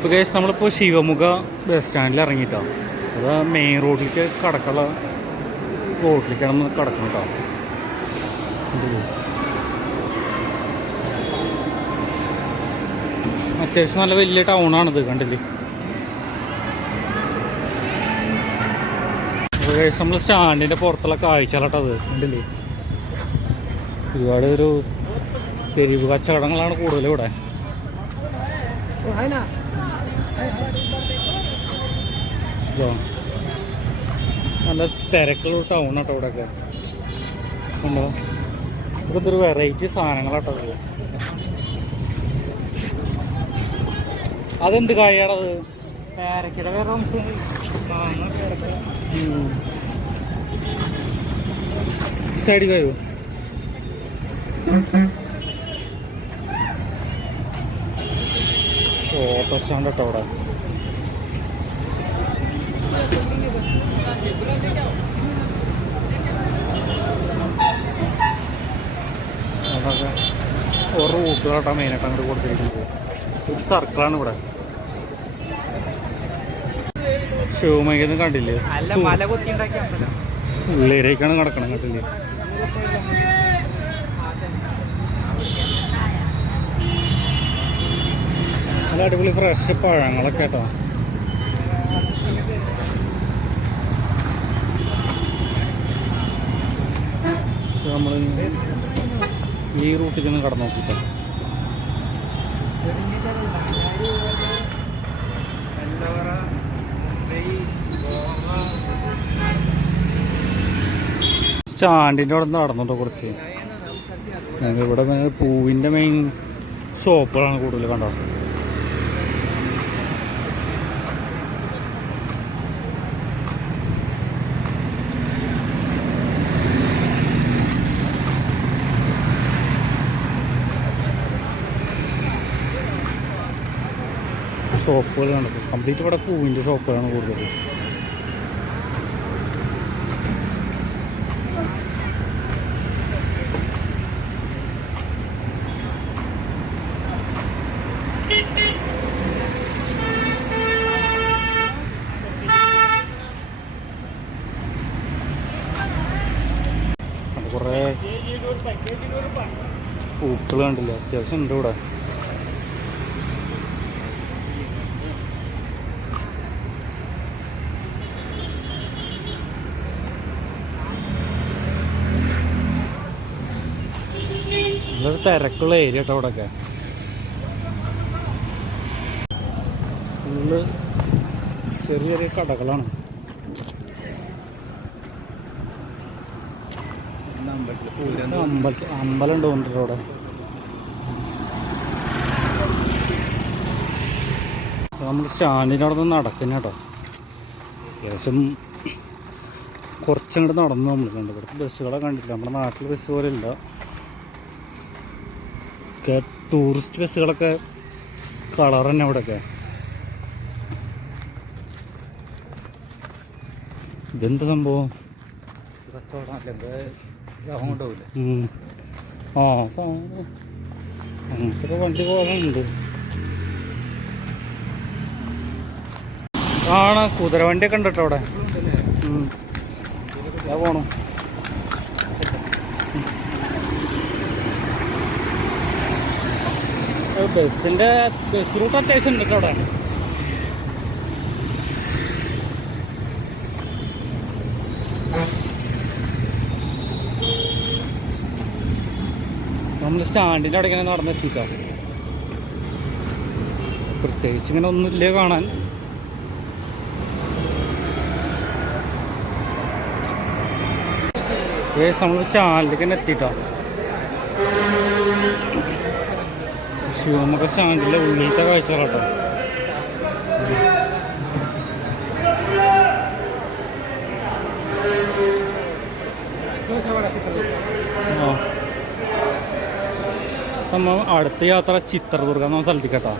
ഇപ്പോൾ കേസ് നമ്മളിപ്പോൾ ശിവമുഖ ബസ് സ്റ്റാൻഡിൽ ഇറങ്ങിയിട്ടോ അത് മെയിൻ റോഡിലേക്ക് കടക്കുള്ള റോഡിലേക്കാണ് നമ്മൾ കടക്കണം കേട്ടോ അത്യാവശ്യം നല്ല വലിയ ടൗണാണിത് കണ്ടില്ലേ? ഏകദേശം നമ്മൾ സ്റ്റാൻഡിന്റെ പുറത്തുള്ള കാഴ്ചകളട്ടത് കണ്ടില്ലേ? ഒരുപാട് ഒരു തെരുവ് കച്ചവടങ്ങളാണ് ഇതോ. നല്ല തിരക്കുള്ള ടൗൺ ആട്ടോ ഇവിടെയൊക്കെ ഉണ്ടോ? ഇവിടെ ഒരു വെറൈറ്റി സാധനങ്ങളാട്ടോ അതെന്ത് കായാടത് പേരക്കയുടെ വേറെ സൈഡ് കഴിയോ ഓട്ടോ സ്റ്റാൻഡ് കേട്ടോ അവിടെ. അതൊക്കെ ഒരു റൂട്ടുകളാട്ടോ മെയിനായിട്ട് അങ്ങോട്ട് കൊടുത്തിരിക്കുന്നത്. ഒരു സർക്കിളാണ് ഇവിടെ. ശിവമയ്ക്കൊന്നും കണ്ടില്ലേ? ഉള്ളിലേക്കാണ് കിടക്കണം കണ്ടില്ലേ? നല്ല അടിപൊളി ഫ്രഷ് പഴങ്ങളൊക്കെ കേട്ടോ. നമ്മൾ ഈ റൂട്ടിൽ നിന്ന് കടന്നു നോക്കിട്ടോ. സ്റ്റാൻഡിന്റെ അവിടെ നടന്നുണ്ടോ കുറച്ച്. ഞങ്ങൾ ഇവിടെ പൂവിന്റെ മെയിൻ ഷോപ്പുകളാണ് കൂടുതൽ കണ്ടോ ഷോപ്പുകൾ കണ്ടത് കംപ്ലീറ്റ് ഇവിടെ പൂവിന്റെ ഷോപ്പുകളാണ് കൂടുതൽ പൂക്കളുണ്ടല്ലോ അത്യാവശ്യം ഉണ്ട് ഇവിടെ. നല്ലൊരു തിരക്കുള്ള ഏരിയ കേട്ടോ ഇവിടെയൊക്കെ ഫുള്ള് ചെറിയ ചെറിയ കടകളാണ്. അമ്പലം ഉണ്ട് അവിടെ. നമ്മൾ സ്റ്റാൻഡിന്റെ അവിടെ നടക്കുന്ന കേട്ടോ ഏകദേശം കുറച്ചങ്ങോട്ട് നടന്നു നമ്മൾ കണ്ടു. ഇവിടുത്തെ ബസ്സുകളെ കണ്ടിട്ടില്ല. നമ്മുടെ നാട്ടിൽ ബസ് പോലെ ഇല്ല. ഒക്കെ ടൂറിസ്റ്റ് ബസ്സുകളൊക്കെ കളർ തന്നെ അവിടെയൊക്കെ ഇതെന്ത് സംഭവം? ആ അങ്ങനത്തെ വണ്ടി പോകുന്നുണ്ട് ആണ്? കുതിര വണ്ടിയൊക്കെ ഉണ്ട് കേട്ടോ അവിടെ പോണു. ഏ, ബസ്സിന്റെ ബസ് റൂട്ട് അത്യാവശ്യം ഉണ്ട് അവിടെ. നമ്മൾ സ്റ്റാൻഡിന്റെ അവിടെ ഇങ്ങനെ നടന്നെത്തിക്കാം പ്രത്യേകിച്ച് ഇങ്ങനെ ഒന്നുമില്ല കാണാൻ. ഏകദേശം നമ്മൾ സ്റ്റാൻഡിലേക്ക് തന്നെ എത്തിട്ടോ. ശിവമുഖ സ്റ്റാൻഡിലെ ഉള്ളിലത്തെ കാഴ്ചകളാട്ടോ നമ്മൾ നമ്മ അടുത്ത യാത്ര ചിത്രദുർഗ എന്ന സ്ഥലത്തേക്ക് കേട്ടോ.